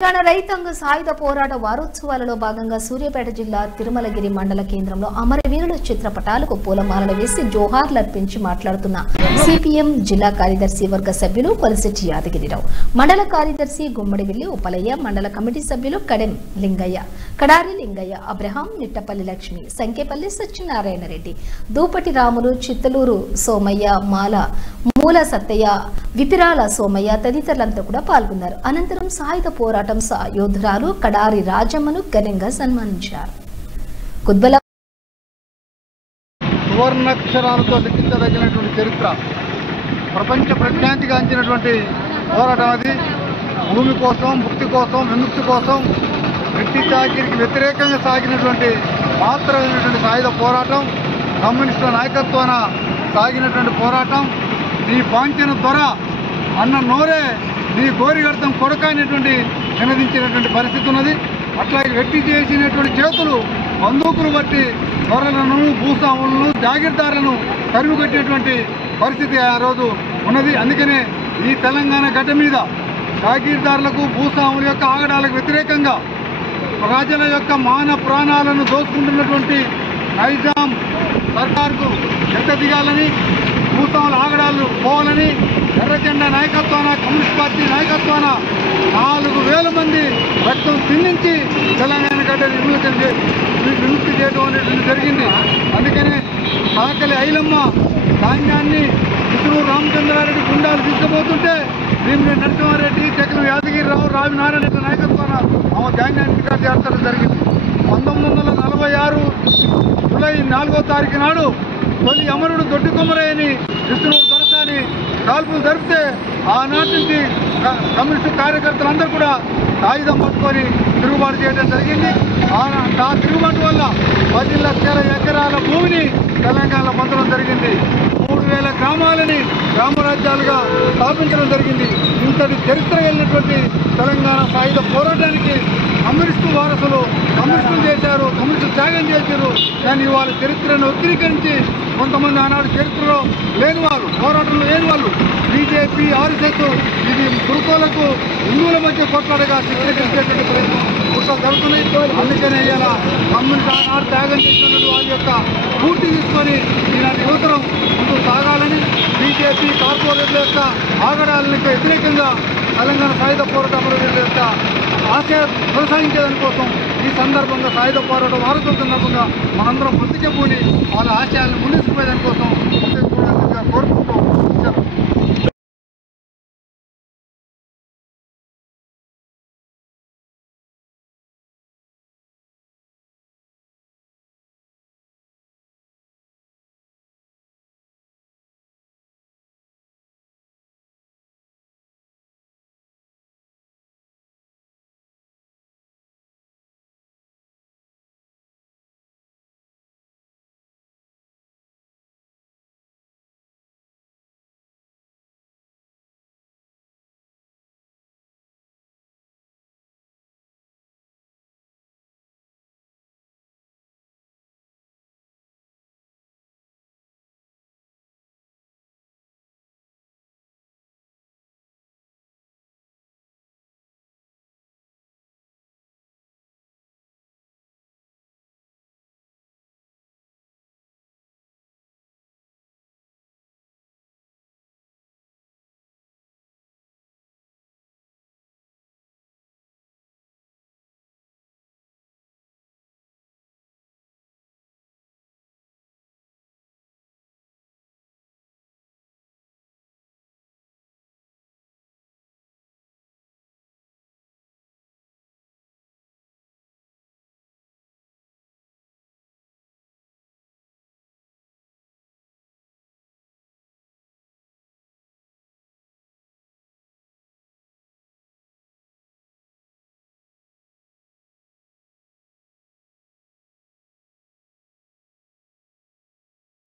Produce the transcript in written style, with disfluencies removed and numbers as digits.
తెలంగాణ రైతాంగ సాయుధ పోరాట వారోత్సవాలలో భాగంగా సూర్యాపేట జిల్లా తిరుమలగిరి మండల కేంద్రంలో అమరవీరుల చిత్రపటాలకు పూలమాలలు వేసి జోహార్లర్పించి మాట్లాడుతున్న సిపిఎం జిల్లా కార్యదర్శి వర్గ సభ్యులు కొలిశెట్టి యాదగిరిరావు, మండల కార్యదర్శి గుమ్మడివిల్లి ఉప్పలయ్య, మండల కమిటీ సభ్యులు కడెం లింగయ్య, కడారి లింగయ్య, అబ్రహాం, నిట్టపల్లి లక్ష్మి, సంకేపల్లి సత్యనారాయణ రెడ్డి, దూపటి రాములు, చిత్తలూరు సోమయ్య, మూల సత్తయ్య, విపిరాల సోమయ్య తదితరులంతా కూడా పాల్గొన్నారు. అనంతరం సాయుధ పోరాటం యోధురాలు కడారి రాజమ్మను ఘనంగా సన్మానించారు. సువర్ణాక్షరాలతో లిఖించదగినటువంటి చరిత్ర, ప్రపంచ ప్రఖ్యాతిగాంచినటువంటి పోరాటం అది. భూమి కోసం, ముక్తి కోసం, విముక్తి కోసం వెట్టి చాకిరికి వ్యతిరేకంగా సాగినటువంటి మాత్రమైనటువంటి సాయుధ పోరాటం, కమ్యూనిస్టుల నాయకత్వాన సాగినటువంటి పోరాటం. నీ పాంచన త్వర అన్న నోరే నీ గోరిగర్థం కొడక అనేటువంటి నినదించినటువంటి పరిస్థితి ఉన్నది. అట్లాగే వెట్టి చేసినటువంటి చేతులు బందూకులు బట్టి దొరలను, భూస్వాములను, జాగీర్దారులను తరిమి కొట్టేటువంటి పరిస్థితి ఆ రోజు ఉన్నది. అందుకనే ఈ తెలంగాణ గడ్డ మీద జాగీర్దారులకు, భూస్వాముల యొక్క ఆగడాలకు వ్యతిరేకంగా ప్రజల యొక్క మాన ప్రాణాలను దోచుకుంటున్నటువంటి నైజాం సర్కార్కు ఎంత దిగాలని, భూస్వాముల ఆగడాలు పోవాలని ఎర్రజెండా నాయకత్వాన, కమ్యూనిస్ట్ పార్టీ నాయకత్వాన 4000 మంది రక్తం చిందించి తెలంగాణ గడ్డని విముక్తి చేయడం అనేది జరిగింది. అందుకనే సాకలి ఐలమ్మ ధాన్యాన్ని చిత్తూరు రామచంద్రారెడ్డి గుండాలు తీసుకుపోతుంటే భీమిరెడ్డి నరసింహారెడ్డి, చక్రం యాదగిరిరావు, రావి నారాయణ నాయకత్వాన ఆమె ధాన్యాన్ని రికార్డు చేర్చడం జరిగింది. 1946 జూలై 4వ తారీఖు నాడు తొలి అమరుడు దొడ్డి కొమరయ్యని చిత్తూరు దొరసాని కాల్పులు జరిపితే ఆనాటి నుంచి కమ్యూనిస్టు కార్యకర్తలందరూ కూడా ఆయుధం పట్టుకొని తిరుగుబాటు చేయడం జరిగింది. ఆ తిరుగుబాటు వల్ల 10 లక్షల ఎకరాల భూమిని తెలంగాణలో పొందడం జరిగింది. 3000 గ్రామాలని గ్రామరాజ్యాలుగా స్థాపించడం జరిగింది. ఇంతటి చరిత్ర వెళ్ళినటువంటి తెలంగాణ సాయుధ పోరాటానికి కమ్యూనిస్టు వారసులు కమ్యూనిస్టులు చేశారు, కమ్యూనిస్టులు త్యాగం చేశారు. కానీ వాళ్ళ చరిత్రను వక్రీకరించి కొంతమంది ఆనాడు చరిత్రలో లేని వాళ్ళు, పోరాటంలో లేని వాళ్ళు, బీజేపీ, ఆర్ఎస్ఎస్ ఇది గురుకులకు హిందువుల మధ్య కొట్లాడగా చిత్రీకరించేటువంటి ప్రయత్నం కుట్రలు జరుగుతున్నాయి. అందుకనే ఇలా కమ్యూనిస్ట్ ఆనాడు త్యాగం చేసినటువంటి వాళ్ళ యొక్క పూర్తి తీసుకొని ఈనాటి యువతరం ముందుకు సాగాలని, బీజేపీ కార్పొరేట్ల యొక్క ఆగడాలకు వ్యతిరేకంగా తెలంగాణ సాయుధ పోరాట అమరవీరుల యొక్క ఆశయం కొనసాగించేదానికోసం ఈ సందర్భంగా సాయుధ పోరాట వారసత్వ సందర్భంగా మనందరం ముందుకు పోని వాళ్ళ ఆశయాలను ముందుకుపోయేదానికోసం